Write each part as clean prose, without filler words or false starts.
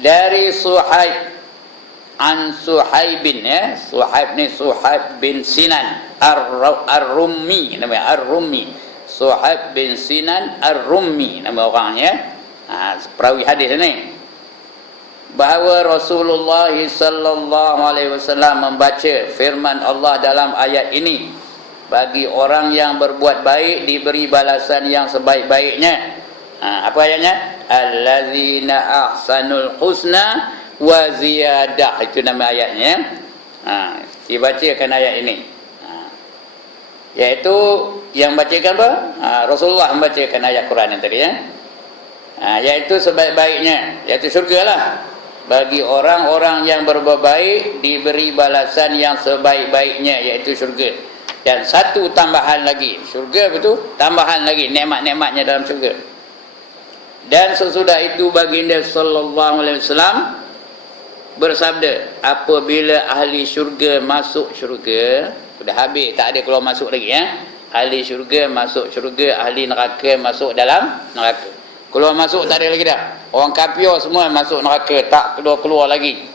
dari Suhaib an Suhaibin, ya. Suhaib ni Suhaib bin Sinan Ar-Rummi namanya, Ar-Rummi. Suhaib bin Sinan Ar-Rummi nama orangnya. Perawi hadis ni, bahawa Rasulullah sallallahu alaihi wasallam membaca firman Allah dalam ayat ini, bagi orang yang berbuat baik diberi balasan yang sebaik-baiknya. Apa ayatnya? Allazina ahsanul husna wa ziyadah, itu nama ayatnya. Dibacakan ayat ini, iaitu yang bacakan apa? Rasulullah membacakan ayat Quran yang tadi, ya. Iaitu sebaik-baiknya, iaitu syurga lah. Bagi orang-orang yang berbuat baik diberi balasan yang sebaik-baiknya, iaitu syurga. Dan satu tambahan lagi, syurga betul, tambahan lagi nikmat-nikmatnya dalam syurga. Dan sesudah itu baginda sallallahu alaihi wasallam bersabda, apabila ahli syurga masuk syurga, sudah habis, tak ada keluar masuk lagi, ya. Ahli syurga masuk syurga, ahli neraka masuk dalam neraka. Keluar masuk tak ada lagi dah. Orang kafir semua masuk neraka, tak keluar lagi,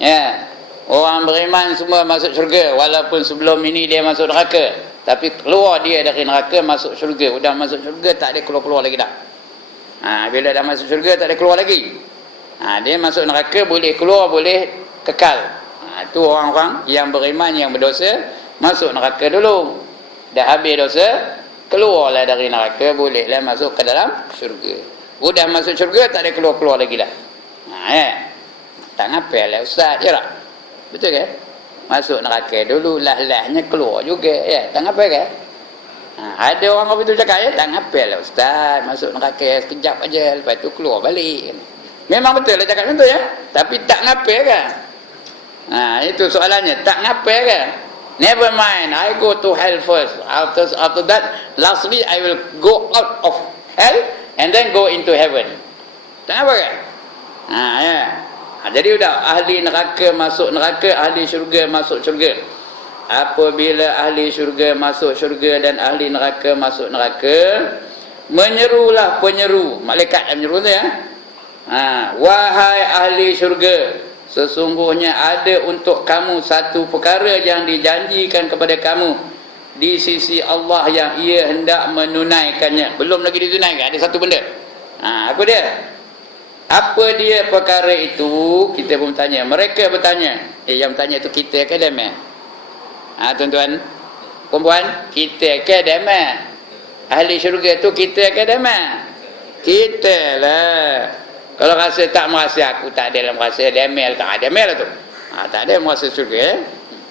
ya. Orang beriman semua masuk syurga, walaupun sebelum ini dia masuk neraka, tapi keluar dia dari neraka masuk syurga. Sudah masuk syurga tak ada keluar lagi dah. Bila dah masuk syurga tak ada keluar lagi. Dia masuk neraka, boleh keluar, boleh kekal. Itu orang-orang yang beriman, yang berdosa, masuk neraka dulu. Dah habis dosa, keluarlah dari neraka, bolehlah masuk ke dalam syurga. Udah masuk syurga, tak ada keluar lagi dah. Tak ngapel lah ustaz, je tak? Betul ke? Masuk neraka dulu, lah-lahnya keluar juga, ya. Tak ngapel ke? Ada orang betul cakap, ya, tak ngapel lah ustaz, masuk neraka sekejap aja, lepas tu keluar balik. Memang betul lah cakap macam tu, ya. Tapi tak ngapel kan? Itu soalannya, tak ngapel kan? Never mind, I go to hell first. After that, lastly I will go out of hell and then go into heaven. Tak apa kan? Ya. Jadi udah, ahli neraka masuk neraka, ahli syurga masuk syurga. Apabila ahli syurga masuk syurga dan ahli neraka masuk neraka, menyerulah penyeru, malaikat yang menyeru tu, ya. Wahai ahli syurga, sesungguhnya ada untuk kamu satu perkara yang dijanjikan kepada kamu di sisi Allah yang ia hendak menunaikannya. Belum lagi ditunaikan, ada satu benda. Apa dia? Apa dia perkara itu? Kita pun bertanya, mereka bertanya. Yang bertanya itu kita ke dema? Tuan-tuan, perempuan, kita ke dema? Ahli syurga itu kita ke dema? Kita lah. Kalau rasa tak merasa, aku tak ada dalam rasa demel, tak ada demel lah tu. Tak ada merasa syurga, ya.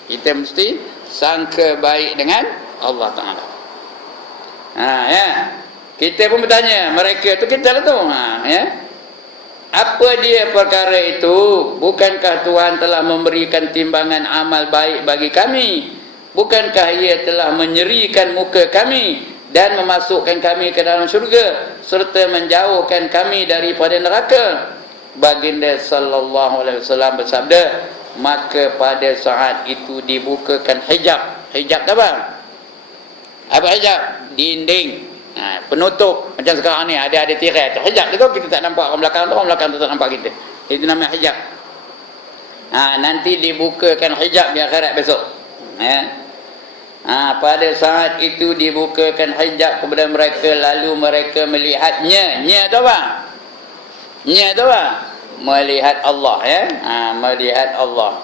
Kita mesti sangka baik dengan Allah Ta'ala. Ya. Kita pun bertanya, mereka tu kita lah tu. Ya. Apa dia perkara itu? Bukankah Tuhan telah memberikan timbangan amal baik bagi kami? Bukankah ia telah menyerikan muka kami dan memasukkan kami ke dalam syurga serta menjauhkan kami daripada neraka? Baginda sallallahu alaihi wasallam bersabda, maka pada saat itu dibukakan hijab. Hijab apa? Apa hijab? Dinding, penutup. Macam sekarang ni ada tirai tu, hijab tu, kita tak nampak orang belakang tu, orang belakang tu tak nampak kita. Itu namanya hijab. Nanti dibukakan hijab di akhirat besok, ya. Pada saat itu dibukakan hijab kepada mereka, lalu mereka melihatnya. Nya tu apa? Nya tu apa? Melihat Allah, ya. Melihat Allah.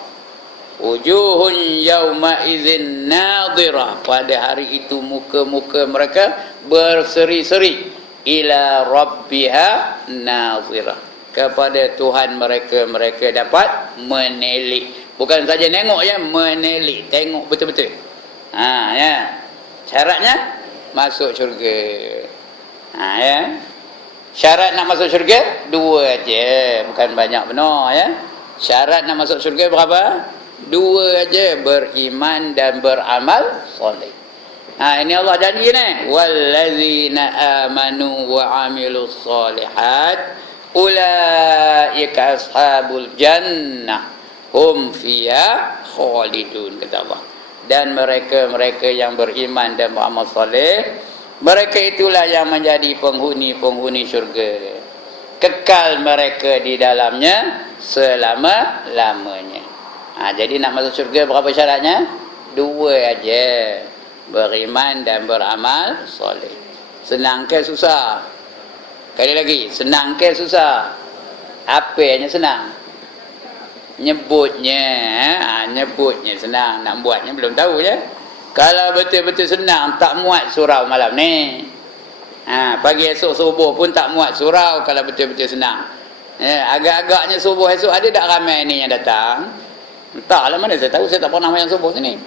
Wujuhun yawma idzin nadhirah. Pada hari itu muka-muka mereka berseri-seri. Ila rabbiha nadhirah. Kepada Tuhan mereka, mereka dapat menelik. Bukan saja nengok, ya, menelik, tengok betul-betul. Ya. Syaratnya masuk syurga. Ya. Syarat nak masuk syurga dua aja, bukan banyak benar, ya. Syarat nak masuk syurga berapa? Dua aja, beriman dan beramal soleh. Ini Allah janji ni, wallazina amanu wa amilus solihat ulaika ashabul jannah hum fiha khalidun, kata Allah. Dan mereka-mereka yang beriman dan beramal soleh, mereka itulah yang menjadi penghuni-penghuni syurga, kekal mereka di dalamnya selama-lamanya. Jadi nak masuk syurga berapa syaratnya? 2 aja. Beriman dan beramal soleh. Senang ke susah? Kali lagi, senang ke susah? Apa yang senang? Nyebutnya. Nyebutnya senang, nak buatnya belum tahu je. Kalau betul-betul senang, tak muat surau malam ni. Pagi esok subuh pun tak muat surau kalau betul-betul senang. Agak-agaknya subuh esok ada tak ramai ni yang datang? Entahlah, mana saya tahu, saya tak pernah main subuh sini.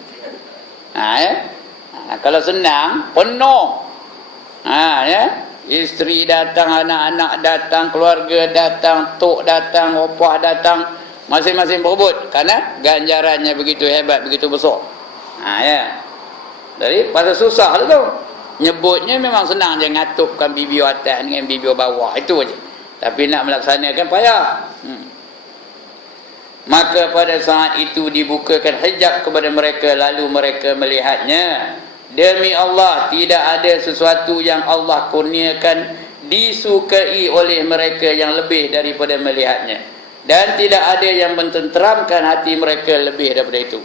Kalau senang, penuh. Isteri datang, anak-anak datang, keluarga datang, tok datang, opah datang, masing-masing berebut kerana ganjarannya begitu hebat, begitu besar. Jadi pasal susah lah tu. Nyebutnya memang senang je, ngatupkan bibir atas dengan bibir bawah, itu aja. Tapi nak melaksanakan payah. Maka pada saat itu dibukakan hijab kepada mereka, lalu mereka melihatnya. Demi Allah, tidak ada sesuatu yang Allah kurniakan disukai oleh mereka yang lebih daripada melihatnya, dan tidak ada yang mententeramkan hati mereka lebih daripada itu.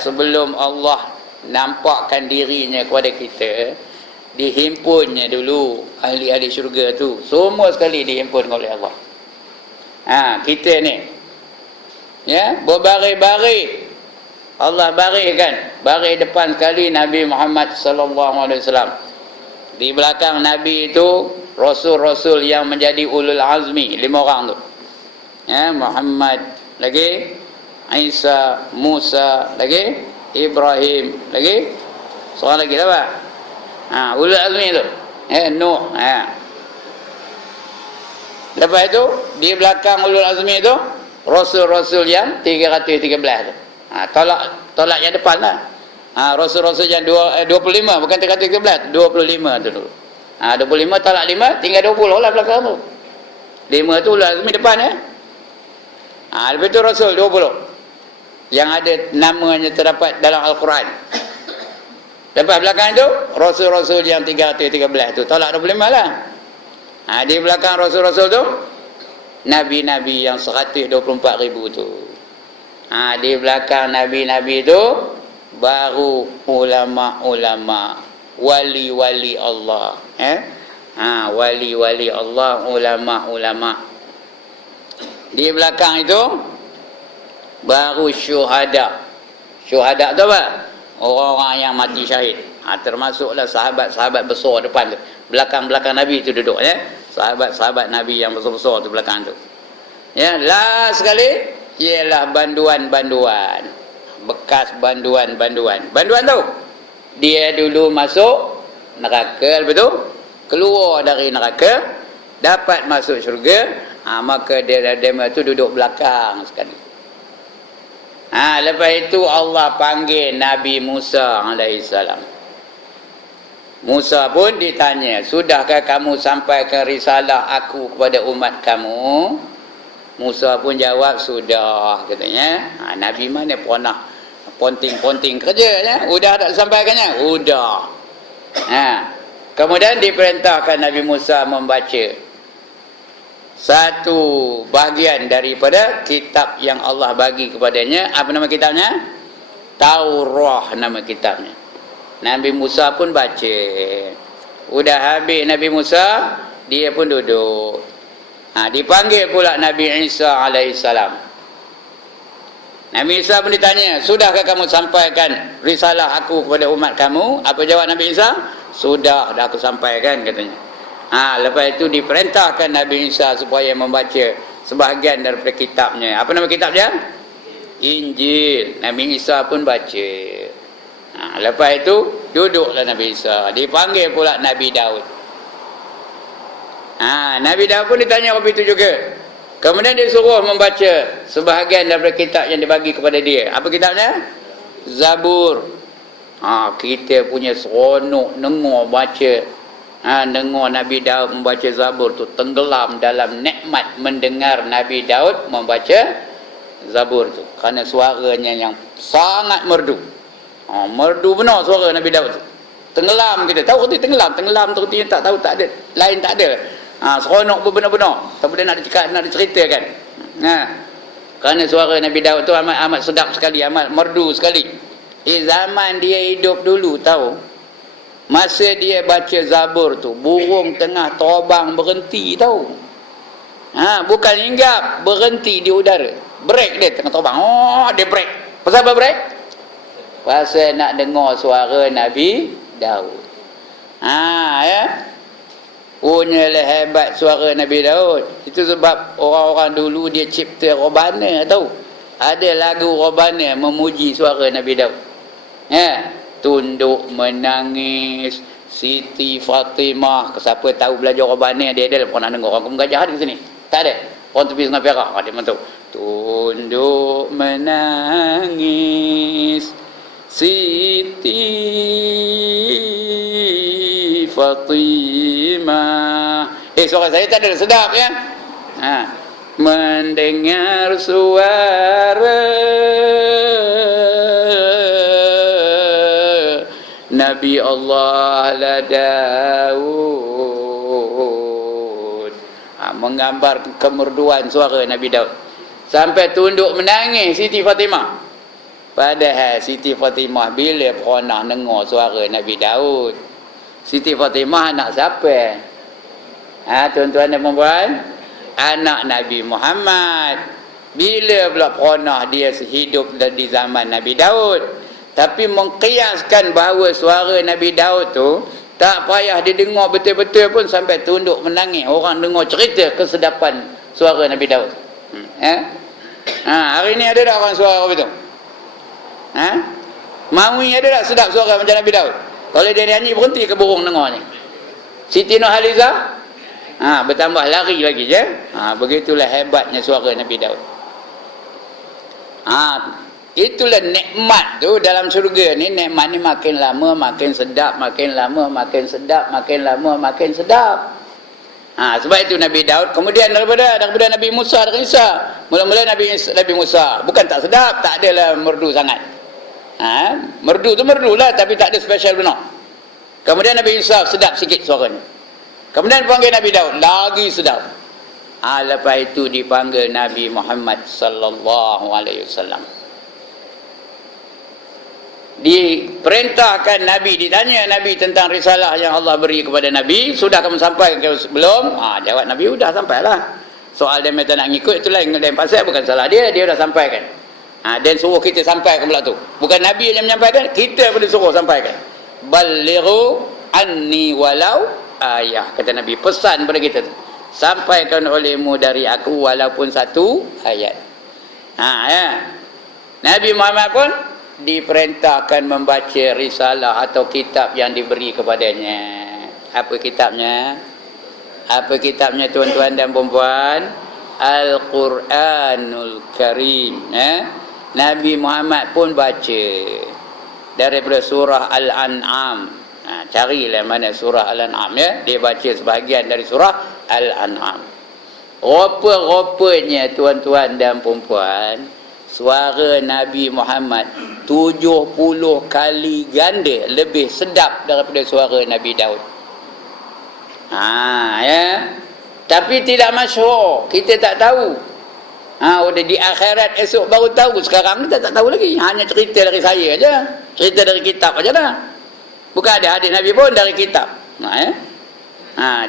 Sebelum Allah nampakkan dirinya kepada kita, dihimpunnya dulu ahli-ahli syurga tu, semua sekali dihimpun oleh Allah. Kita ni berbaris-baris, Allah bariskan, baris depan sekali Nabi Muhammad sallallahu alaihi wasallam. Di belakang Nabi itu rasul-rasul yang menjadi ulul azmi, 5 orang tu. Muhammad lagi, Isa, Musa lagi, Ibrahim lagi, seorang lagi apa? Ulul azmi tu. Nuh. Lepas itu di belakang ulul azmi itu rasul-rasul yang 313 tu. Tolak yang depan lah. Rasul-rasul yang 25, bukan 313, 25 tu dulu. 25 tolak 5, tinggal 20 lah belakang tu. 5 tu ulul azmi depan lepas tu rasul 20 yang ada namanya terdapat dalam Al-Quran. Lepas belakang tu rasul-rasul yang 313 tu, tolak 25 lah. Di belakang rasul-rasul tu Nabi-Nabi yang 124,000 tu. Di belakang Nabi-Nabi tu baru ulama-ulama, wali-wali Allah. Wali-wali Allah, ulama-ulama. Di belakang itu baru syuhada. Syuhada tu apa? Orang-orang yang mati syahid. Termasuklah sahabat-sahabat besar depan tu. Belakang-belakang Nabi tu duduk sahabat-sahabat Nabi yang besar-besar tu belakang tu. Last sekali ialah banduan-banduan. Bekas banduan-banduan. Banduan tu dia dulu masuk neraka, lepas tu keluar dari neraka, dapat masuk syurga. Maka dia tu duduk belakang sekali. Lepas itu Allah panggil Nabi Musa alaihissalam. Musa pun ditanya, sudahkah kamu sampaikan risalah aku kepada umat kamu? Musa pun jawab, sudah, katanya. Nabi mana pernah ponting-ponting kerja, udah tak sampaikannya? Udah. Kemudian diperintahkan Nabi Musa membaca satu bahagian daripada kitab yang Allah bagi kepadanya. Apa nama kitabnya? Taurah nama kitabnya. Nabi Musa pun baca. Udah habis Nabi Musa, dia pun duduk. Dipanggil pula Nabi Isa alaihissalam. Nabi Isa pun ditanya, sudahkah kamu sampaikan risalah aku kepada umat kamu? Apa jawab Nabi Isa? Sudah, dah aku sampaikan, katanya. Lepas itu diperintahkan Nabi Isa supaya membaca sebahagian daripada kitabnya. Apa nama kitabnya? Injil. Nabi Isa pun baca. Lepas itu duduklah Nabi Isa. Dipanggil pula Nabi Daud. Nabi Daud pun ditanya waktu itu juga. Kemudian dia suruh membaca sebahagian daripada kitab yang dibagi kepada dia. Apa kitabnya? Zabur. Kita punya seronok dengar baca. Dengar Nabi Daud membaca Zabur tu, tenggelam dalam nikmat mendengar Nabi Daud membaca Zabur tu, kerana suaranya yang sangat merdu. Merdu benar suara Nabi Daud tu. Tenggelam kita. Tahu kita tenggelam tu dia tak tahu, tak ada lain, tak ada. Seronok benar-benar. Tak boleh nak diceritakan. Kerana suara Nabi Daud tu amat sedap sekali, amat merdu sekali. Zaman dia hidup dulu tahu. Masa dia baca Zabur tu, burung tengah terbang berhenti tahu. Bukan hinggap, berhenti di udara. Break dia tengah terbang. Dia break. Pasal apa break? Pasal nak dengar suara Nabi Daud. Punyalah hebat suara Nabi Daud. Itu sebab orang-orang dulu dia cipta robana tahu. Ada lagu robana memuji suara Nabi Daud. Tunduk menangis Siti Fatimah. Siapa tahu belajar robana dia ada pernah dengar orang Kampung Gajah ada di sini? Tak ada. Orang tepi Sungai Perak dia memang tahu. Tunduk menangis Siti Fatimah. Suara saya tak ada sedap ya. Mendengar suara Nabi Allah la Daud. Menggambar kemerduan suara Nabi Daud. Sampai tunduk menangis Siti Fatimah. Padahal Siti Fatimah bila pernah dengar suara Nabi Daud? Siti Fatimah anak siapa? Tuan-tuan dan puan-puan, anak Nabi Muhammad. Bila pula pernah dia hidup di zaman Nabi Daud? Tapi mengkiaskan bahawa suara Nabi Daud tu tak payah didengar betul-betul pun sampai tunduk menangis. Orang dengar cerita kesedapan suara Nabi Daud. Hari ni ada tak orang suara begitu? Maui ada tak sedap suara macam Nabi Daud? Kalau dia nyanyi berhenti ke burung dengar ni? Siti Nurhaliza bertambah lari lagi je. Begitulah hebatnya suara Nabi Daud. Itulah nikmat tu dalam syurga ni. Nikmat ni makin lama makin sedap, makin lama makin sedap, makin lama makin sedap. Sebab itu Nabi Daud. Kemudian daripada Nabi Musa dan Isa, mula-mula Nabi Musa bukan tak sedap, tak adalah merdu sangat. Merdu tu merdu lah, tapi tak ada special benar. Kemudian Nabi Isa sedap sikit suaranya. Kemudian dipanggil Nabi Daud, lagi sedap. Lepas itu dipanggil Nabi Muhammad sallallahu alaihi wasallam. Diperintahkan Nabi, ditanya Nabi tentang risalah yang Allah beri kepada Nabi, sudah kamu sampai ke belum? Jawab Nabi, sudah sampailah. Soal dia minta nak ngikut itu lain, dan pasal bukan salah dia sudah sampaikan. Dan suruh kita sampaikan pula tu. Bukan Nabi yang menyampaikan, kita pun disuruh sampaikan. Balighu anni walau ayah, kata Nabi, pesan pada kita tu. Sampaikan olehmu dari aku walaupun satu ayat. Nabi Muhammad pun diperintahkan membaca risalah atau kitab yang diberi kepadanya. Apa kitabnya? Apa kitabnya tuan-tuan dan puan-puan? Al-Quranul Karim. Nabi Muhammad pun baca daripada surah Al-An'am. Carilah mana surah Al-An'am ya. Dia baca sebahagian dari surah Al-An'am. Rupa-rupanya tuan-tuan dan puan-puan, suara Nabi Muhammad 70 kali ganda lebih sedap daripada suara Nabi Daud. Tapi tidak masyhur, kita tak tahu. Udah di akhirat esok baru tahu. Sekarang ni tak tahu lagi. Hanya cerita dari saya aja, cerita dari kitab aja dah. Bukan ada hadis Nabi pun dari kitab.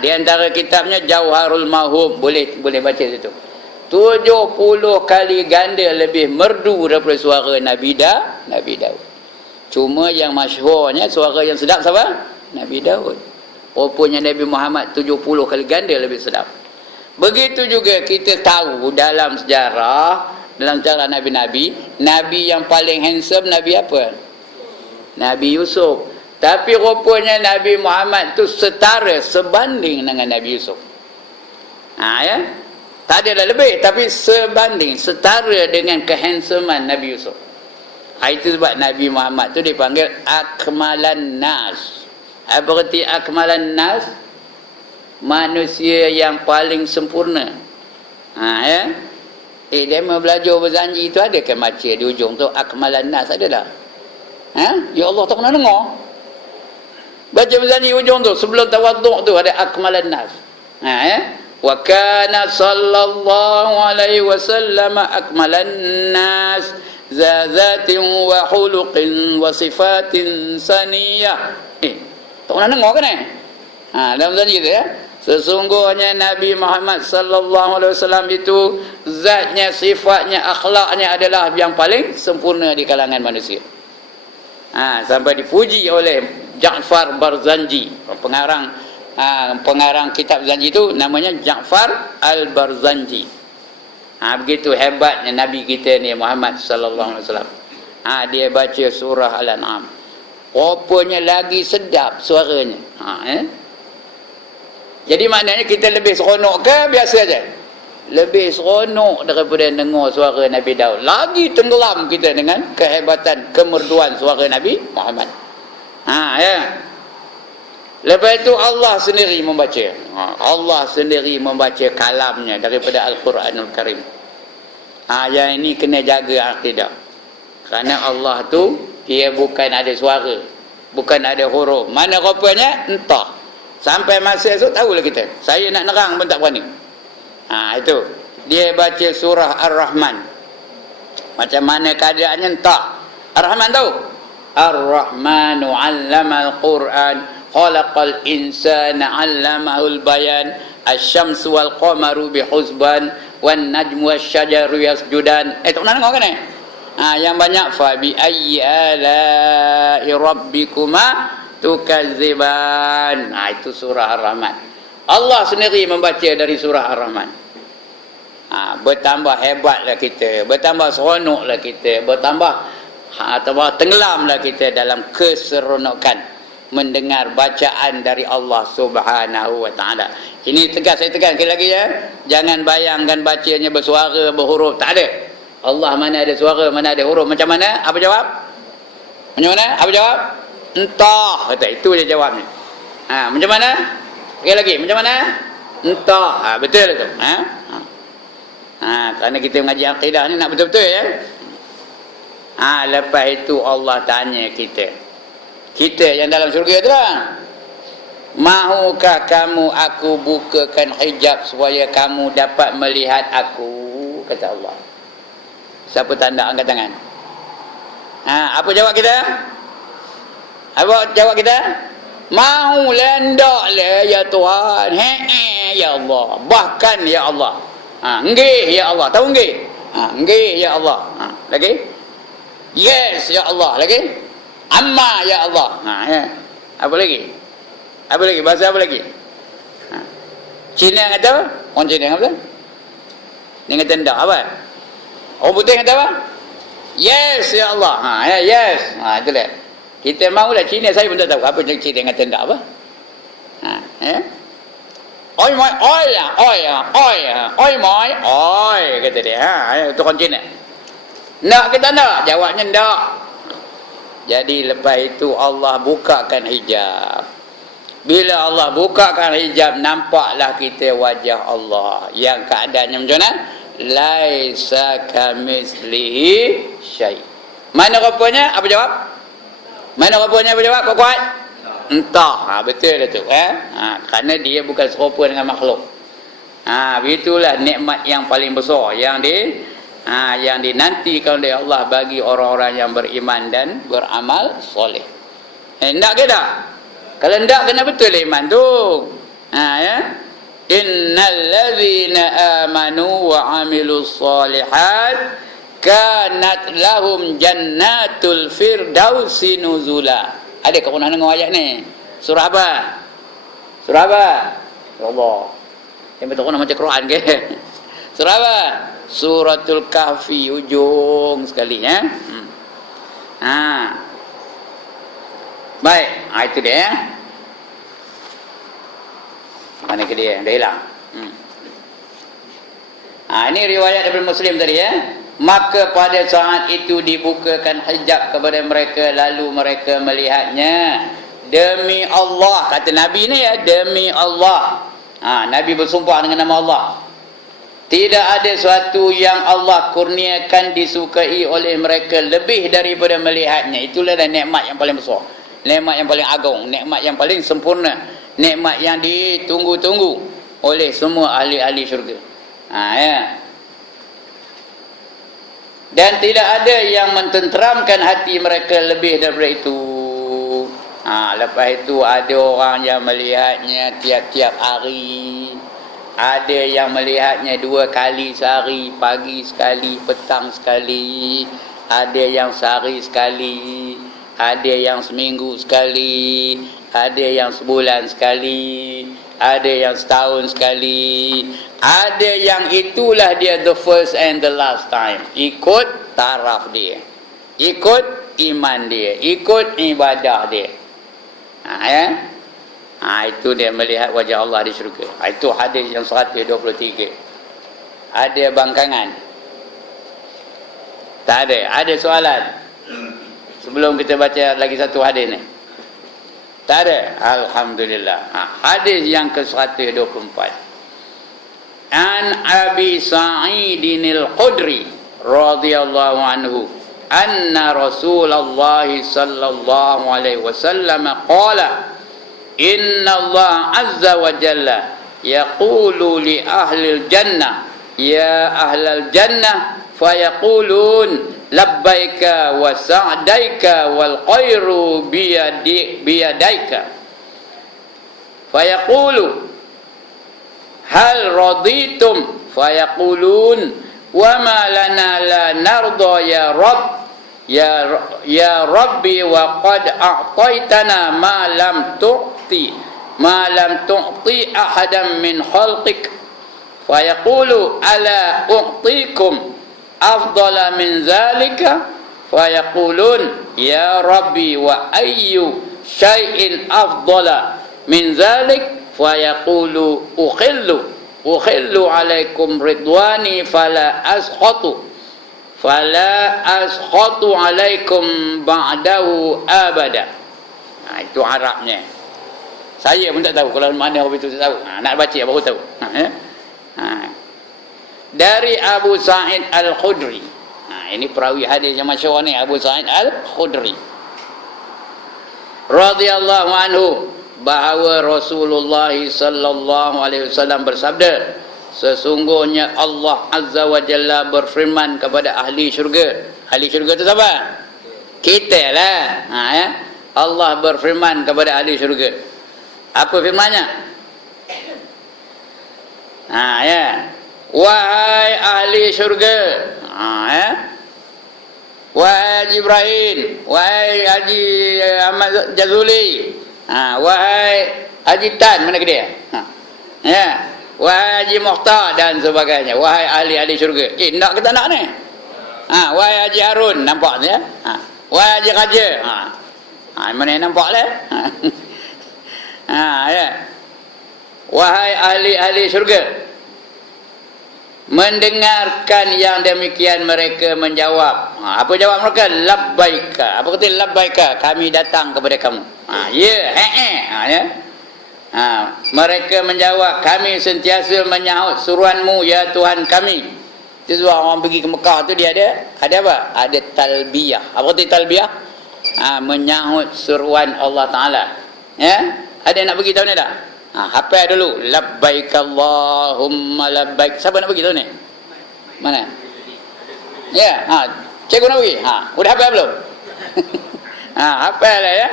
Di antara kitabnya Jauharul Mahum, boleh baca situ. 70 kali ganda lebih merdu daripada suara Nabi Daud. Cuma yang masyhurnya suara yang sedap siapa? Nabi Daud. Rupanya Nabi Muhammad 70 kali ganda lebih sedap. Begitu juga kita tahu dalam sejarah, dalam cara Nabi-Nabi, Nabi yang paling handsome Nabi apa? Nabi Yusuf. Tapi rupanya Nabi Muhammad tu setara, sebanding dengan Nabi Yusuf. Tak adalah lebih, tapi sebanding, setara dengan kehandsoman Nabi Yusuf. Itu sebab Nabi Muhammad tu dipanggil Akmalan Nas. Apa arti Akmalan Nas? Manusia yang paling sempurna. Dia mau belajar berzanji itu ada ke baca di ujung tu Akmalan Nas, ada tak? Ya Allah, tak pernah dengar. Baca berzanji ujung tu sebelum tawaduk tu ada Akmalan Nas. Wa kana sallallahu alaihi wasallam akmalan nas zazatin wa khuluqin wa sifatin saniyah. Tak pernah dengar kan dalam janji tu sesungguhnya Nabi Muhammad sallallahu alaihi wasallam itu zatnya, sifatnya, akhlaknya adalah yang paling sempurna di kalangan manusia. Sampai dipuji oleh Ja'far Barzanji, pengarang kitab Zanji itu namanya Ja'far Al-Barzanji. Begitu hebatnya Nabi kita ni Muhammad sallallahu alaihi wasallam. Dia baca surah Al-An'am. Rupanya lagi sedap suaranya. Jadi maknanya kita lebih seronok ke biasa saja? Lebih seronok daripada dengar suara Nabi Daud. Lagi tenggelam kita dengan kehebatan, kemerduan suara Nabi Muhammad. Lepas itu Allah sendiri membaca. Allah sendiri membaca kalamnya daripada Al-Quranul Karim. Yang ini kena jaga akidah. Kerana Allah tu dia bukan ada suara, bukan ada huruf. Mana rupanya entah. Sampai masa esok tahulah kita. Saya nak nerang pun tak berani. Itu. Dia baca surah Ar-Rahman. Macam mana keadaannya entah. Ar-Rahman tahu? Ar-Rahmanu 'allamal Qur'an, khalaqal insana 'allamahul bayan, asy-syamsu wal qamaru bihusban, wan najmu wasyajaru yasjudan. Tak pernah dengar kan yang banyak fa bi ayyi ala'i rabbikuma tukadziban. Itu surah Ar-Rahman. Allah sendiri membaca dari surah Ar-Rahman. Bertambah hebatlah kita, bertambah seronoklah kita, bertambah tenggelamlah kita dalam keseronokan mendengar bacaan dari Allah Subhanahu wa taala. Ini tegas, saya tegas sekali lagi jangan bayangkan bacanya bersuara, berhuruf, tak ada. Allah mana ada suara, mana ada huruf. Macam mana? Apa jawab? Macam mana? Apa jawab? Entah, kata itu je jawabnya. Macam mana? Sekali lagi, macam mana? Entah. Betul tu. Kerana kita mengaji akidah ni nak betul-betul lepas itu Allah tanya kita yang dalam syurga tu lah, mahukah kamu aku bukakan hijab supaya kamu dapat melihat aku, kata Allah. Siapa tanda angkat tangan? Apa jawab kita? Apa jawab kita? Mau lendaklah ya Tuhan. Ya Allah. Bahkan ya Allah. Nggih ya Allah. Tahu nggih? Nggih ya Allah. Lagi? Yes ya Allah. Lagi? Amma ya Allah. Apa lagi? Apa lagi? Bahasa apa lagi? Cina kata apa? Orang Cina kata apa? Dia kata ndak apa? Orang putih kata apa? Yes ya Allah. Yes. Itulah. Kita maulah Cina, saya pun tak tahu apa Cina kata ndak apa. Oi moi, oi ya, oi ya, oi ya, oi moi, oi kata dia. Itu orang Cina. Ndak kita ndak? Jawabnya ndak. Jadi lepas itu Allah bukakan hijab. Bila Allah bukakan hijab, nampaklah kita wajah Allah yang keadaannya macam mana? Laisa kamitslihi syai'. Mana rupanya? Apa jawab? Mana rupanya? Apa jawab? Kuat? Entah. Betul tu. Kerana dia bukan serupa dengan makhluk. Begitulah nikmat yang paling besar yang dinantikan oleh Allah bagi orang-orang yang beriman dan beramal soleh. Endak ke tak? Kalau endak, kena betul iman tu. Innal ladzina amanu wa amilus solihat kanat lahum jannatul firdausi nuzula. Ada kau pernah dengar ayat ni? Surah apa? Surah apa? Surah Allah. Yang betul kau nak baca Quran ke? Surah apa? Suratul Kahfi, ujung sekali Baik, itu dia Mana ke dia? Dah hilang. Ini riwayat daripada Muslim tadi Maka pada saat itu dibukakan hijab kepada mereka, lalu mereka melihatnya. Demi Allah, kata Nabi ni demi Allah. Nabi bersumpah dengan nama Allah. Tidak ada sesuatu yang Allah kurniakan disukai oleh mereka lebih daripada melihatnya. Itulah nikmat yang paling besar, nikmat yang paling agung, nikmat yang paling sempurna, nikmat yang ditunggu-tunggu. oleh semua ahli-ahli syurga. Ya. Dan tidak ada yang mententeramkan hati mereka lebih daripada itu. Lepas itu ada orang yang melihatnya tiap-tiap hari. Ada yang melihatnya 2 kali sehari, pagi sekali, petang sekali. Ada yang sehari sekali, ada yang seminggu sekali, ada yang sebulan sekali, ada yang setahun sekali. Ada yang itulah dia the first and the last time. Ikut taraf dia, ikut iman dia, ikut ibadah dia. Itu dia melihat wajah Allah di syurga. Itu hadis yang 123. Ada bangkangan? Tak ada. Ada soalan sebelum kita baca lagi satu hadis ni? Tak ada. Alhamdulillah. Hadis yang ke-124. An Abi Sa'idin al-Khudri radhiyallahu anhu anna Rasulullah sallallahu alaihi wasallam qala inna Allah azza wa jalla yaqulu li ahli al-jannah ya ahlal jannah fayaqulun labbaika wa sa'daika wal khairu biyadaika fayaqulu hal raditum fayaqulun wa ma lana la narda ya rabb ya rabbi wa qad a'taitana ma lam tu'ti ahadan min khalqik fayaqulu ala u'tikum afdala min zalika fayaqulun ya rabbi wa ayyu syai'in afdala min zalik fayaqulu ukhillu alaikum ridwani fala askhatu alaikum ba'dahu abada. Itu Arabnya. Saya pun tak tahu, kalau mana orang itu tak tahu. Nak baca baru tahu. Dari Abu Sa'id al-Khudri. Ini perawi hadis yang masyhur ni, Abu Sa'id al-Khudri radhiyallahu anhu, bahawa Rasulullah sallallahu alaihi wasallam bersabda, sesungguhnya Allah azza wa jalla berfirman kepada ahli syurga. Ahli syurga itu siapa? Kita lah. Allah berfirman kepada ahli syurga. Apa firman-Nya? Wahai ahli syurga, wahai Haji Ibrahim, wahai Haji Ahmad Jazuli, wahai Haji Tan, mana ke dia? Wahai Haji Mukhtar dan sebagainya, wahai ahli-ahli syurga. Nak ke tak nak ni? Wahai Haji Harun, nampak ni ya? Wahai Haji Raja. Mana yang nampak lah? Wahai ahli-ahli syurga, mendengarkan yang demikian mereka menjawab. Apa jawab mereka? Labbaika. Apa kata labbaika? Kami datang kepada kamu. Mereka menjawab, kami sentiasa menyahut suruhanmu ya Tuhan kami. Itu sebab orang pergi ke Mekah tu dia ada apa? Ada talbiyah. Apa kata talbiyah? Menyahut suruhan Allah Ta'ala. Ada nak pergi tahun ni tak? Hafal dulu, labbaik Allahumma labbaik. Siapa nak pergi tahun ni? Mana? Ya, cikgu nak pergi? Udah hafal belum? Hafal lah ya.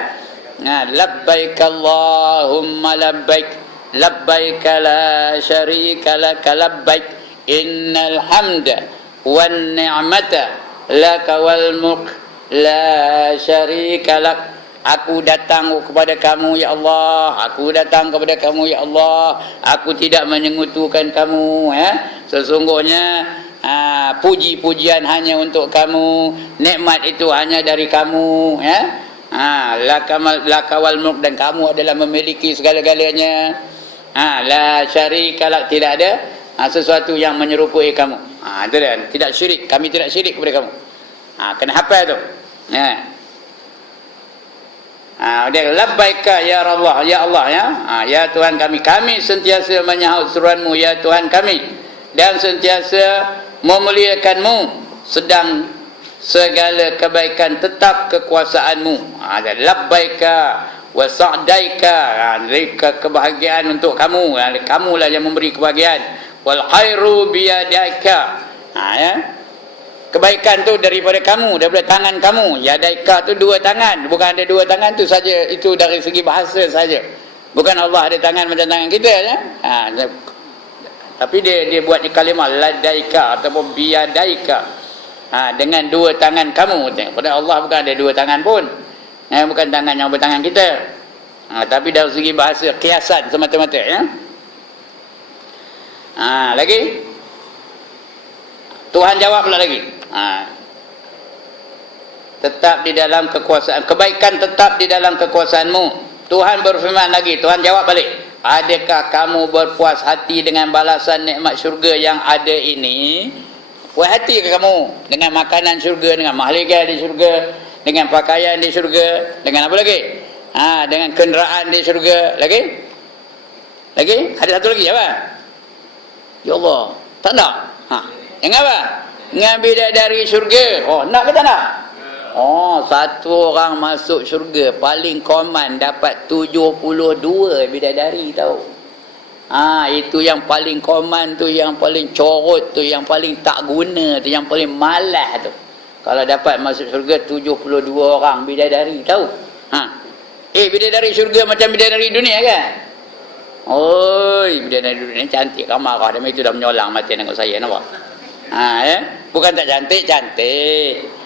Labbaik Allahumma labbaik, labbaik la syarika laka labbaik, innal hamda wan ni'mata laka wal mulk la syarika lak. Aku datang kepada kamu ya Allah, aku datang kepada kamu ya Allah, aku tidak menyekutukan kamu Sesungguhnya puji-pujian hanya untuk kamu, nikmat itu hanya dari kamu lakawal mulk, dan kamu adalah memiliki segala-galanya. La syarika lak, tidak ada sesuatu yang menyerupai kamu. Itu dia, tidak syirik, kami tidak syirik kepada kamu. Kena hafal tu. Dia labbaika ya Allah, ya Allah ya Tuhan kami, kami sentiasa menyahut seruanmu ya Tuhan kami, dan sentiasa memuliakanmu, sedang segala kebaikan tetap kekuasaanmu. Labbaika wa sa'daika, kebahagiaan untuk kamu, kamulah yang memberi kebahagiaan. Wal khairu biyadaika, ya, kebaikan tu daripada kamu, daripada tangan kamu. Yadaika tu dua tangan, bukan ada dua tangan tu saja, itu dari segi bahasa saja. Bukan Allah ada tangan macam tangan kita, ya. Tapi dia buat di kalimah ladaika ataupun biyadaika, dengan dua tangan kamu. Pada Allah bukan ada dua tangan pun, bukan tangan yang bertangan kita, tapi dari segi bahasa kiasan semata-mata, ya. Lagi Tuhan jawab pula lagi, tetap di dalam kekuasaan, kebaikan tetap di dalam kekuasaanmu. Tuhan berfirman lagi, Tuhan jawab balik, adakah kamu berpuas hati dengan balasan nikmat syurga yang ada ini? Puas hati ke kamu dengan makanan syurga, dengan mahligai di syurga, dengan pakaian di syurga, dengan apa lagi? Dengan kenderaan di syurga. Lagi? Ada satu lagi apa? Ya Allah, tak nak? Yang apa? Dengan bidadari syurga. Nak ke tak nak? Satu orang masuk syurga, paling common dapat 72 bidadari tahu. Itu yang paling common tu, yang paling corot tu, yang paling tak guna tu, yang paling malas tu. Kalau dapat masuk syurga 72 orang bidadari tahu. Bidadari syurga macam bidadari dunia kan? Oi, bidadari dunia cantik kan, marah dia itu dah menyolang mati tengok saya, nampak? Ya? Bukan tak cantik, cantik.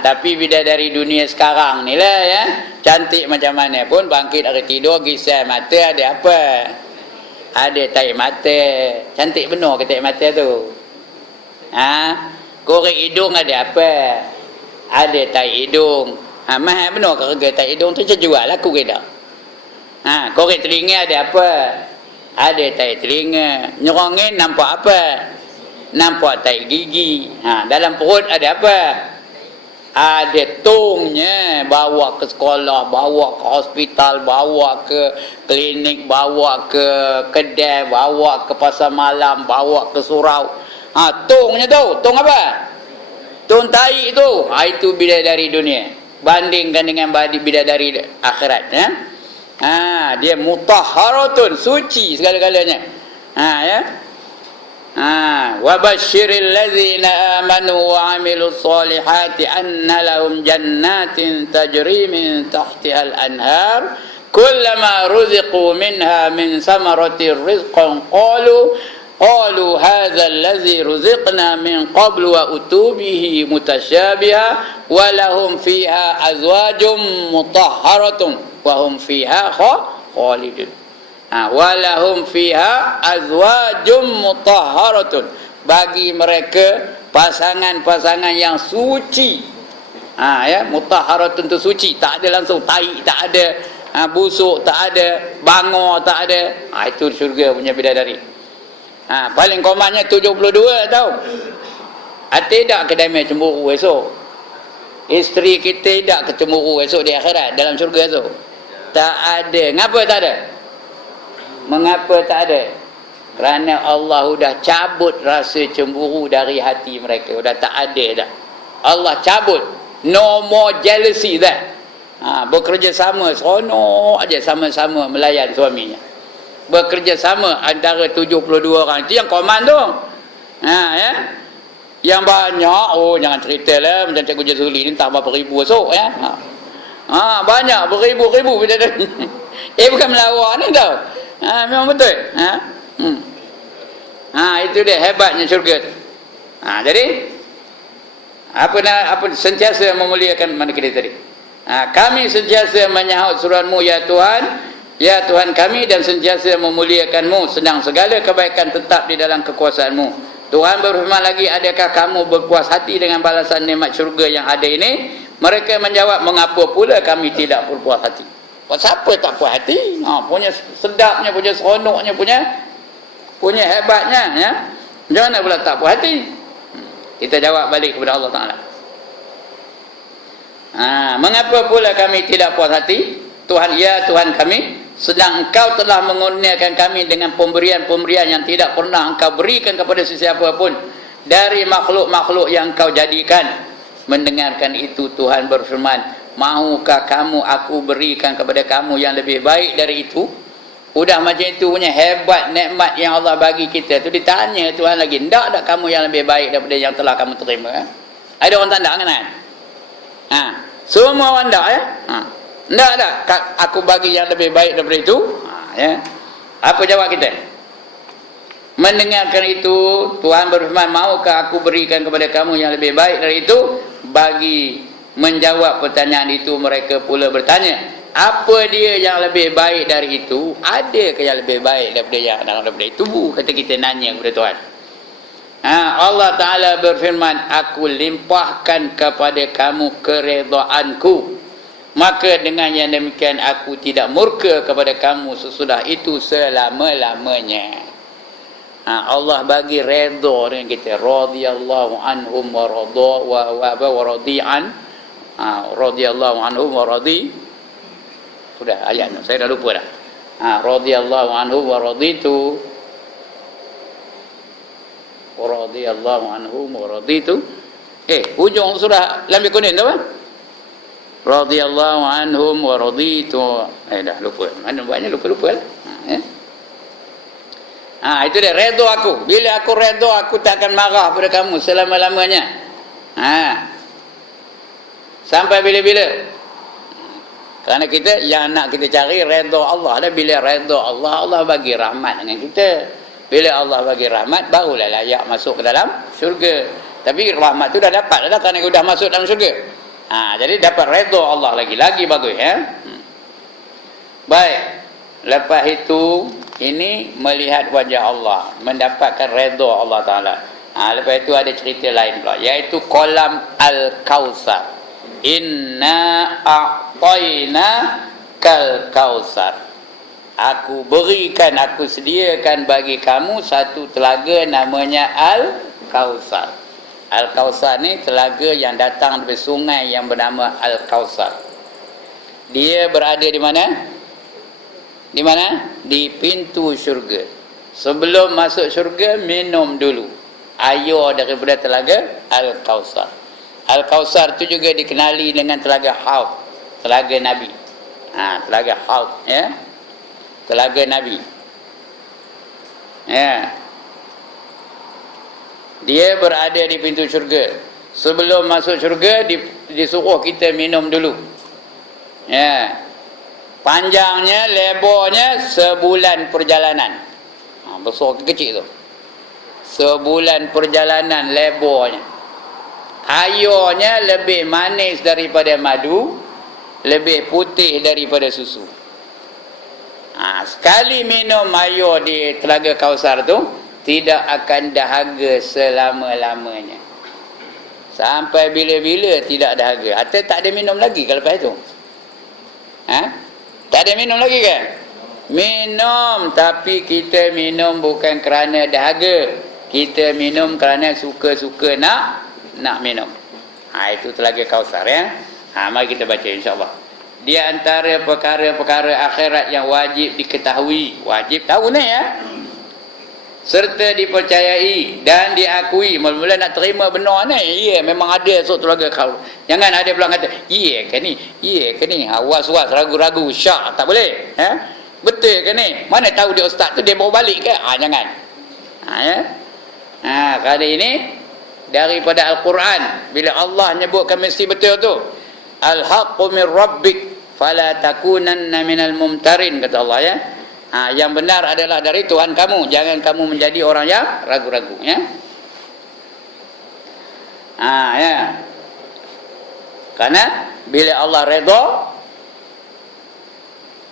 Tapi bidadari dunia sekarang ni lah, ya, cantik macam mana pun bangkit dari tidur, gisal mata, ada apa? Ada tahi mata. Cantik benar ke tahi mata tu? Korek hidung ada apa? Ada tahi hidung. Mahal benar ke harga tahi hidung tu? Jual laku ke tak? Korek telinga ada apa? Ada tahi telinga. Nyerongin nampak apa? Nampak tahi gigi. Dalam perut ada apa? Ada tongnya, bawa ke sekolah, bawa ke hospital, bawa ke klinik, bawa ke kedai, bawa ke pasar malam, bawa ke surau. Tongnya tu, tong apa? Tong tai itu. Itu bidadari dunia. Bandingkan dengan bidadari akhirat, ya. Dia mutahharatun, suci segala-galanya. Ya. Wa basyiril ladzina amanu wa 'amilus solihati anna lahum jannatin tajri min tahtihal anhar kullama ruziqu minha min samaratir rizqan qalu hadza allazi ruziqna min qablu wa utubihi mutasyabiha wa lahum fiha azwajum mutahharatun wa hum fiha khalidun. Walahum fiha azwajum mutahharatun, bagi mereka pasangan-pasangan yang suci. Ya, mutahharatun tu suci, tak ada langsung tai, tak ada busuk, tak ada bangor, tak ada. Itu syurga punya bidadari. Paling komannya 72 tahu. Tidak kedai cemburu esok. Isteri kita tidak kecemburu esok di akhirat dalam syurga tu. Tak ada. Ngapa tak ada? Mengapa tak ada? Kerana Allah sudah cabut rasa cemburu dari hati mereka. Sudah tak ada dah. Allah cabut. No more jealousy dah. Bekerja sama, seronok aja sama-sama melayan suaminya. Bekerja sama antara 72 orang. Itu yang koman tu. Ya. Yang banyak, jangan cerita lah. Macam Cikgu Jazuli ni tak berapa ribu esok, ya. Banyak, beribu-ribu bidadari. Bukan melawak ni tau. Memang betul. Itu dia hebatnya syurga tu. Jadi apa sentiasa memuliakan mana kita tadi. Kami sentiasa menyahut suruhan-Mu ya Tuhan, ya Tuhan kami, dan sentiasa memuliakan-Mu, sedang segala kebaikan tetap di dalam kekuasaan-Mu. Tuhan berfirman lagi, adakah kamu berpuas hati dengan balasan nikmat syurga yang ada ini? Mereka menjawab, mengapa pula kami tidak berpuas hati? Siapa tak puas hati? Punya sedapnya, punya seronoknya, punya hebatnya, ya. Macam mana pula tak puas hati? Kita jawab balik kepada Allah Ta'ala. Mengapa pula kami tidak puas hati? Tuhan, ya Tuhan kami, sedang Engkau telah mengurniakan kami dengan pemberian-pemberian yang tidak pernah Engkau berikan kepada sesiapa pun dari makhluk-makhluk yang Engkau jadikan. Mendengarkan itu Tuhan berfirman, mahukah kamu aku berikan kepada kamu yang lebih baik dari itu? Udah macam itu punya hebat nikmat yang Allah bagi kita tu, ditanya Tuhan lagi, tak kamu yang lebih baik daripada yang telah kamu terima? Ada orang tak kan? Semua orang tak ya? Tak, aku bagi yang lebih baik daripada itu. Ya. Apa jawab kita? Mendengarkan itu, Tuhan berfirman, maukah aku berikan kepada kamu yang lebih baik dari itu? Bagi menjawab pertanyaan itu, mereka pula bertanya, apa dia yang lebih baik dari itu? Ada ke yang lebih baik daripada itu? Kata kita nanya kepada Tuhan. Allah Ta'ala berfirman, aku limpahkan kepada kamu keredaanku, maka dengan yang demikian aku tidak murka kepada kamu sesudah itu selama-lamanya. Allah bagi redha dengan kita, radhiyallahu anhum wa radha wa radi'an, radhiyallahu anhum wa radi. Sudah ayatnya saya dah lupa dah. Radhiyallahu anhum wa raditu, radhiyallahu anhum wa raditu. Hujung surah Lam Yakunin tu apa? Radhiyallahu anhum wa raditu. Dah lupa. Mana buatnya lupa-lupa lah. Itu dia, redha aku. Bila aku redha, aku tak akan marah pada kamu selama-lamanya. Sampai bila-bila. Kerana kita yang nak kita cari redha Allah. Bila redha Allah, Allah bagi rahmat dengan kita. Bila Allah bagi rahmat, barulah layak masuk ke dalam syurga. Tapi rahmat tu dah dapat dah, kerana dah masuk dalam syurga. Jadi dapat redha Allah lagi bagus ya. Baik. Lepas itu, ini melihat wajah Allah, mendapatkan redha Allah Ta'ala. Lepas itu ada cerita lain pula, iaitu kolam Al-Kausar. Inna a'tayna kal kausar. Aku berikan, aku sediakan bagi kamu satu telaga namanya Al-Kausar. Al-Kausar ni telaga yang datang dari sungai yang bernama Al-Kausar. Dia berada di mana? Di mana? Di pintu syurga. Sebelum masuk syurga, minum dulu air daripada telaga Al-Kausar. Al-Kausar tu juga dikenali dengan telaga Haud, telaga Nabi. Telaga Haud ya. Telaga Nabi. Ya. Dia berada di pintu syurga. Sebelum masuk syurga disuruh kita minum dulu. Ya. Panjangnya, lebarnya sebulan perjalanan. Besar ke kecil tu? Sebulan perjalanan lebarnya. Airnya lebih manis daripada madu, lebih putih daripada susu. Sekali minum air di telaga Kausar tu, tidak akan dahaga selama-lamanya. Sampai bila-bila tidak dahaga. Atau tak ada minum lagi kalau lepas tu. Tak ada minum lagi kan? Minum, tapi kita minum bukan kerana dahaga. Kita minum kerana suka-suka nak minum. Itu telaga Kausar ya. Mari kita baca insya-Allah. Di antara perkara-perkara akhirat yang wajib diketahui, wajib tahu ni ya, serta dipercayai dan diakui. Mula-mula nak terima benar ni, ya memang ada esok telaga Kausar. Jangan ada pula kata, ya ke ni, was-was, ragu-ragu, syak, tak boleh. Betul ke ni? Mana tahu dia ustaz tu dia bawa balik ke? Jangan. Kali ini daripada Al-Quran, bila Allah nyebutkan mesti betul tu, al-haqqu min rabbik fala takunanna minal mumtarin, kata Allah ya. Yang benar adalah dari Tuhan kamu, jangan kamu menjadi orang yang ragu-ragu ya. Ya. Karena bila Allah redha,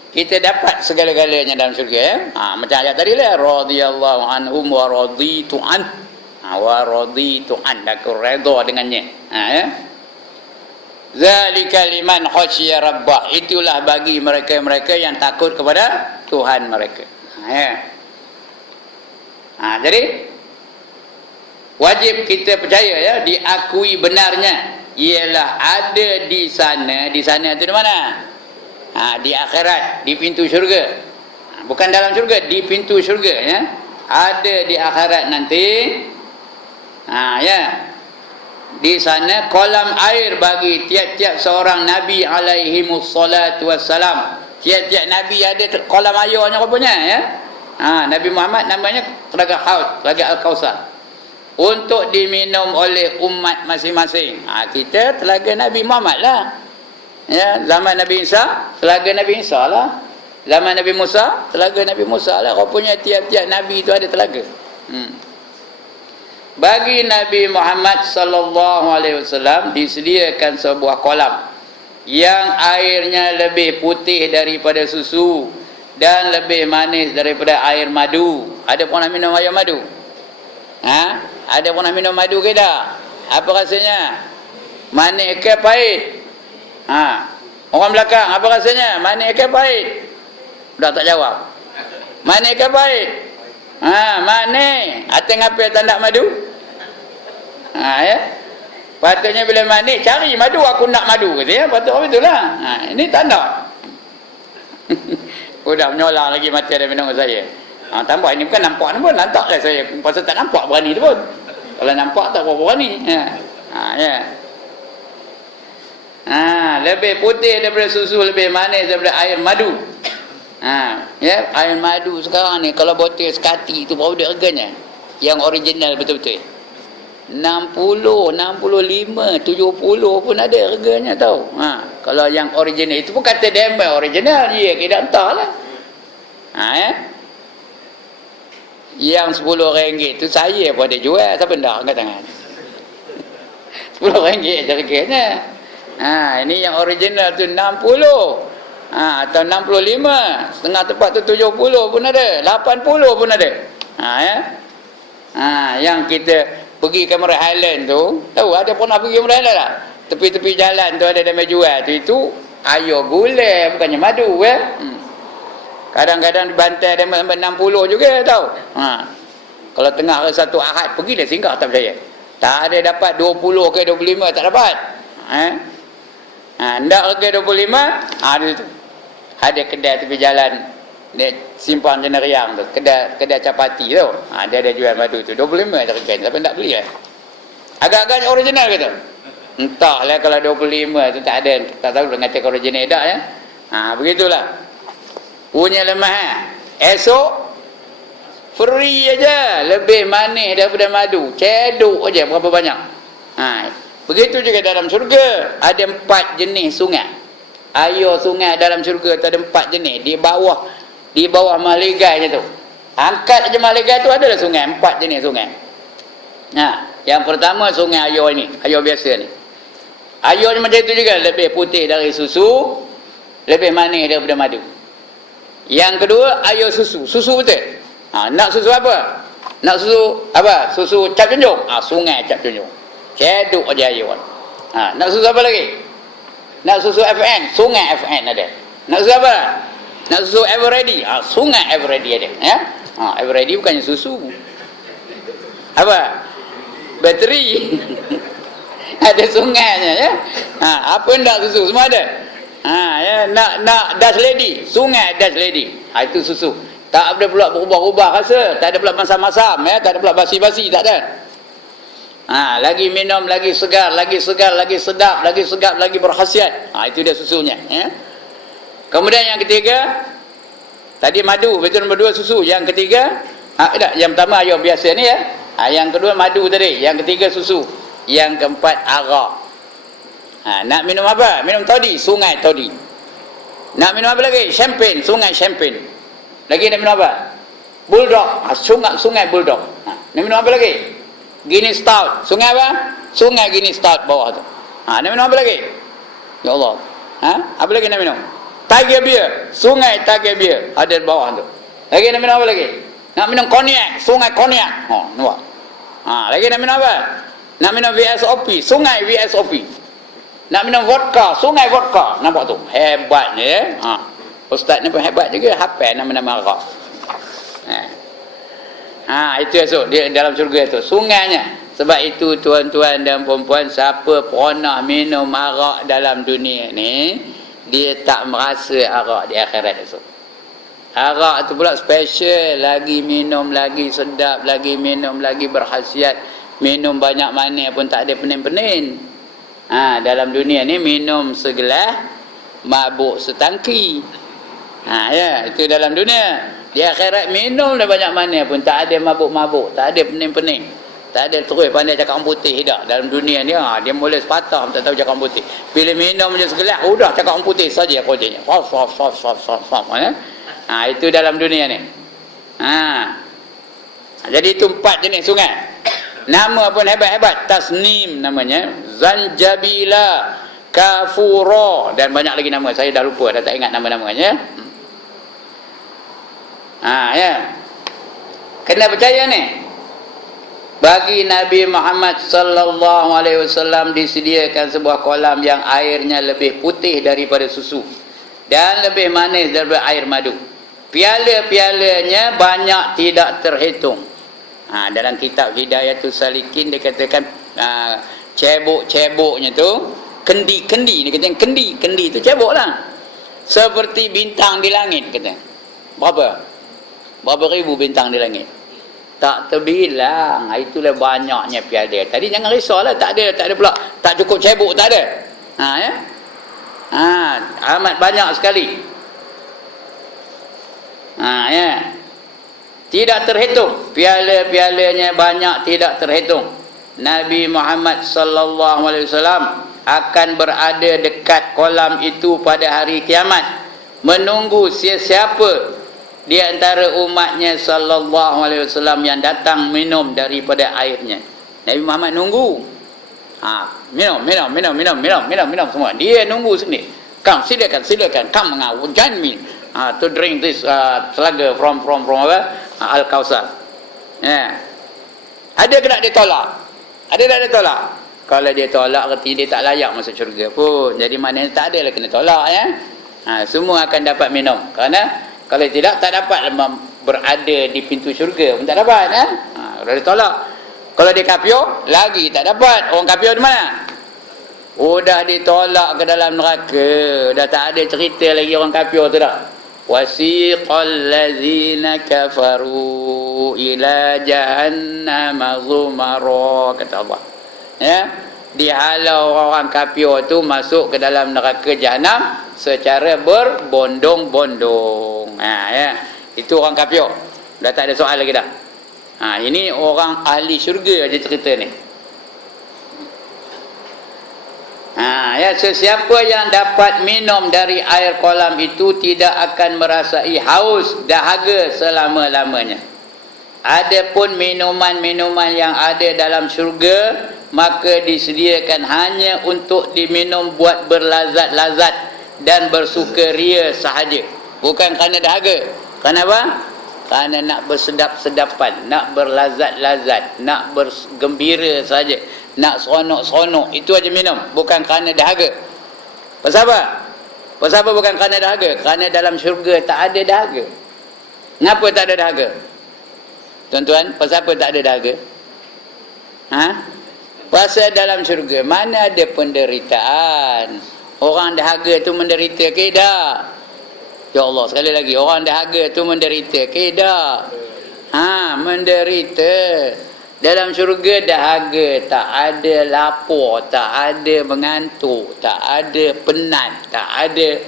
kita dapat segala-galanya dalam syurga ya. Macam ayat tadi lah, radhiyallahu anhum wa raditu an. Wa raditu an, aku redha dengannya. Ya. Zalika liman khasyiya rabbah. Itulah bagi mereka-mereka yang takut kepada Tuhan mereka. Ya. Jadi wajib kita percaya ya, diakui benarnya ialah ada di sana. Di sana itu di mana? Di akhirat, di pintu syurga. Bukan dalam syurga, di pintu syurga ya. Ada di akhirat nanti. Ya. Di sana kolam air bagi tiap-tiap seorang nabi alaihimus salatu wassalam. Tiap-tiap nabi ada kolam airnya rupanya ya. Nabi Muhammad namanya Telaga Haud, Telaga Al-Kausar. Untuk diminum oleh umat masing-masing. Kita telaga Nabi Muhammad lah. Ya, zaman Nabi Isa, telaga Nabi Isa lah. Zaman Nabi Musa, telaga Nabi Musa lah. Rupanya tiap-tiap nabi itu ada telaga. Bagi Nabi Muhammad sallallahu alaihi wasallam disediakan sebuah kolam yang airnya lebih putih daripada susu dan lebih manis daripada air madu. Ada pernah minum air madu? Ada pernah minum madu ke tak? Apa rasanya? Manis ke pahit? Orang belakang, apa rasanya? Manis ke pahit? Dah tak jawab. Manis ke pahit? Manis. Ateng apa tak nak madu? Ya. Patutnya bila manis cari madu, aku nak madu kata ya. Patut begitulah. Ini tak nak. Udah menyolah lagi mati ada minum saya. Tambah ini bukan nampak ni pun lantaklah saya. Pasal tak nampak berani tu pun. Kalau nampak tak berapa berani. Ya. Lebih putih daripada susu, lebih manis daripada air madu. Ya, air madu sekarang ni kalau botol sekati tu berapa dia harganya? Yang original betul-betul. 60, 65, 70 pun ada harganya tau. Kalau yang original itu pun kata demo original je, kita entahlah. Ya. Yang RM10 tu saya pun ada jual, siapa nak angkat tangan? RM10 harganya. Ini yang original tu 60. Atau 65, setengah tempat tu 70 pun ada, 80 pun ada. Ya. Yang kita pergi ke Merai Highland tu, tahu ada pernah pergi Merai Highland tak? Tepi-tepi jalan tu ada dia jual tu, itu air gulai bukannya madu ya. Kadang-kadang di bantai dia sampai 60 juga tahu. Kalau tengah hari satu Ahad pergi dia singgah tak percaya. Tak ada dapat 20 ke 25 tak dapat. Ndak harga 25, ada tu. Ada kedai tepi jalan dia simpan Jana Riang tu, kedai capati tu. Dia ada jual madu tu 25 harga, tapi tak beli agak-agak original ke tu? Entahlah kalau 25 tu tak ada, tak tahu dengan cakap original tak ya. Begitulah. Punya lemah esok free aja, lebih manis daripada madu, cedok aja berapa banyak. Begitu juga dalam syurga ada 4 jenis sungai. Air sungai dalam syurga tu ada 4 jenis. Di bawah mahligai tu. Angkat aja mahligai tu adalah sungai, 4 jenis sungai. Yang pertama sungai air ni, air biasa ni. Air ni macam itu juga, lebih putih dari susu, lebih manis daripada madu. Yang kedua air susu, susu betul. Nak susu apa? Nak susu apa? Susu Cap Junjung. Sungai Cap Junjung. Cedok aja air. Nak susu apa lagi? Nak susu FN, sungai FN ada. Nak susu apa? Nak susu Everready, sungai Everready ada ya. Everready bukannya susu. Apa? Bateri. Ada sungainya ya. Apa nak susu semua ada. Ya, nak Dash Lady, sungai Dash Lady. Itu susu. Tak ada pula berubah-ubah rasa, tak ada pula masam-masam ya, tak ada pula basi-basi, tak ada. Lagi minum lagi segar, lagi segar, lagi sedap, lagi segap, lagi berkhasiat. Itu dia susunya ya. Kemudian yang ketiga, tadi madu, betul nombor 2 susu. Yang ketiga, yang pertama air biasa ni ya. Yang kedua madu tadi, yang ketiga susu. Yang keempat arak. Nak minum apa? Minum toddy, sungai toddy. Nak minum apa lagi? Champagne, sungai champagne. Lagi nak minum apa? Bulldog, sungai bulldog. Nak minum apa lagi? Guinness Stout, sungai apa? Sungai Guinness Stout bawah tu. Nak minum apa lagi? Ya Allah. Apa lagi nak minum? Tiger Beer, sungai Tiger Beer ada di bawah tu. Lagi nak minum apa lagi? Nak minum konyak, sungai konyak. Nampak? Lagi nak minum apa? Nak minum VSOP, sungai VSOP. Nak minum vodka, sungai vodka. Nampak tu? Hebatnya ya. Ustaz ni pun hebat juga, hafal nama-nama arak. Itu esok dia dalam syurga tu, sungainya. Sebab itu tuan-tuan dan puan-puan, siapa pernah minum arak dalam dunia ni, dia tak merasa arak di akhirat esok. Arak tu pula special, lagi minum lagi sedap, lagi minum lagi berkhasiat. Minum banyak manis pun tak ada pening-pening. Dalam dunia ni minum segelas, mabuk setangki. Ya, itu dalam dunia. Di akhirat minum dah banyak manis pun tak ada mabuk-mabuk, tak ada pening-pening. Tak ada terus pandai cakap orang putih dah. Dalam dunia ni dia boleh sepatah tak tahu cakap orang putih. Bila minum je segelas, udah cakap orang putih saja kerjanya. Itu dalam dunia ni. Jadi itu 4 jenis sungai. Nama pun hebat-hebat. Tasnim namanya, Zanjabila, Kafura, dan banyak lagi nama. Saya dah lupa, dah tak ingat nama-namanya. Ya. Kena percaya ni. Bagi Nabi Muhammad sallallahu alaihi wasallam disediakan sebuah kolam yang airnya lebih putih daripada susu dan lebih manis daripada air madu. Piala-pialanya banyak tidak terhitung. Dalam kitab Hidayatul Salikin dia katakan cebok-ceboknya tu kendi-kendi, dia kata kendi tu cebok lah. Seperti bintang di langit kata. Berapa ribu bintang di langit? Tak terbilang. Itulah banyaknya piala. Tadi jangan risaulah, tak ada pula tak cukup cebok, tak ada. Ya. Amat banyak sekali. Ya. Tidak terhitung. Piala-pialanya banyak tidak terhitung. Nabi Muhammad sallallahu alaihi wasallam akan berada dekat kolam itu pada hari kiamat, menunggu siapa di antara umatnya sallallahu alaihi wasallam yang datang minum daripada airnya. Nabi Muhammad nunggu. Minum semua. Dia nunggu sini. Come, silakan. Come now, join me to drink this telaga from Al-Kausar. Ya. Ada ke tak dia tolak? Ada tak dia tolak? Kalau dia tolak, berarti dia tak layak masuk syurga pun. Jadi maknanya tak adalah kena tolak, ya. Semua akan dapat minum. Kerana kalau tidak, tak dapat berada di pintu syurga pun tak dapat. Kalau dia tolak. Kalau dia kafir, lagi tak dapat. Orang kafir di mana? Dah ditolak ke dalam neraka. Dah tak ada cerita lagi orang kafir tu dah. Wasiqal ladzina kafaru ila jahannama zumara, kata Allah. Ya, dihalau orang kafir tu masuk ke dalam neraka jahanam secara berbondong-bondong. Ya, itu orang kafir. Dah tak ada soal lagi dah. Ini orang ahli syurga aja cerita ni. Ya, sesiapa yang dapat minum dari air kolam itu tidak akan merasai haus dahaga selama-lamanya. Adapun minuman-minuman yang ada dalam syurga, maka disediakan hanya untuk diminum buat berlazat-lazat dan bersukaria sahaja, bukan kerana dahaga. Kenapa? Kerana nak bersedap-sedapan, nak berlazat-lazat, nak bergembira saja, nak seronok-seronok, itu aja minum, bukan kerana dahaga. Pasal apa? Pasal apa bukan kerana dahaga? Kerana dalam syurga tak ada dahaga. Kenapa tak ada dahaga? Tuan-tuan, pasal apa tak ada dahaga? Pasal dalam syurga mana ada penderitaan. Orang dahaga tu menderita ke tak? Ya Allah, sekali lagi, orang dahaga tu menderita ke tak? Menderita. Dalam syurga dahaga tak ada lapar, tak ada mengantuk, tak ada penat, tak ada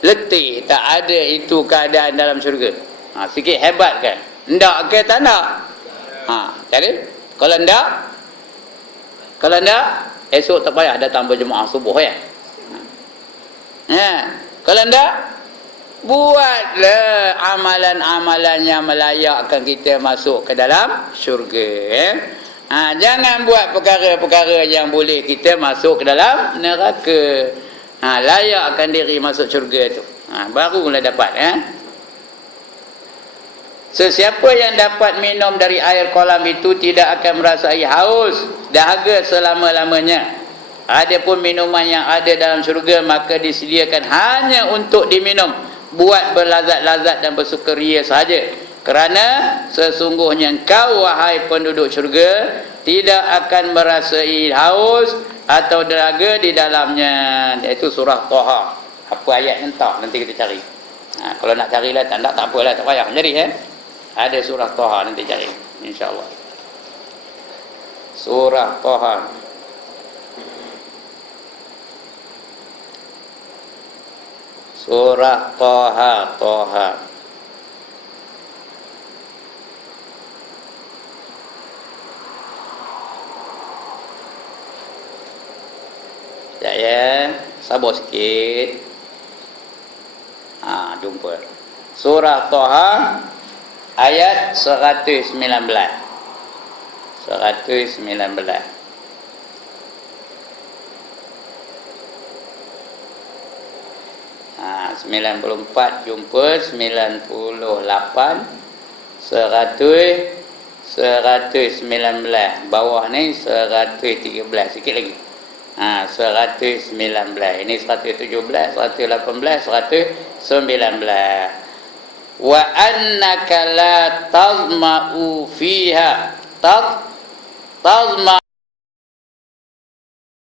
letih, tak ada. Itu keadaan dalam syurga. Sikit hebat kan? Ndak ke tak nak? Jadi kalau ndak esok tak payah datang berjemaah subuh ya. Kalau ndak, buatlah amalan-amalan yang melayakkan kita masuk ke dalam syurga. Jangan buat perkara-perkara yang boleh kita masuk ke dalam neraka. Layakkan diri masuk syurga tu. Barulah dapat. Sesiapa yang dapat minum dari air kolam itu tidak akan merasai haus, dahaga selama-lamanya. Adapun minuman yang ada dalam syurga maka disediakan hanya untuk diminum buat berlazat-lazat dan bersukaria sahaja. Kerana sesungguhnya engkau wahai penduduk syurga tidak akan merasai haus atau dahaga di dalamnya. Iaitu surah Taha. Apa ayat entah nanti kita cari. Kalau nak carilah tak apalah, tak payah jadi ada surah Taha nanti cari. insyaallah. Surah Taha. Surah Taha, Taha. Ya, sabar sikit. Jumpa. Surah Taha ayat 119. 119. 94 jumpa, 98, 119. Bawah ni 113, sikit lagi. 119. Ini 117, 118, 119. Wa annaka la tazma'u fiha. Tazma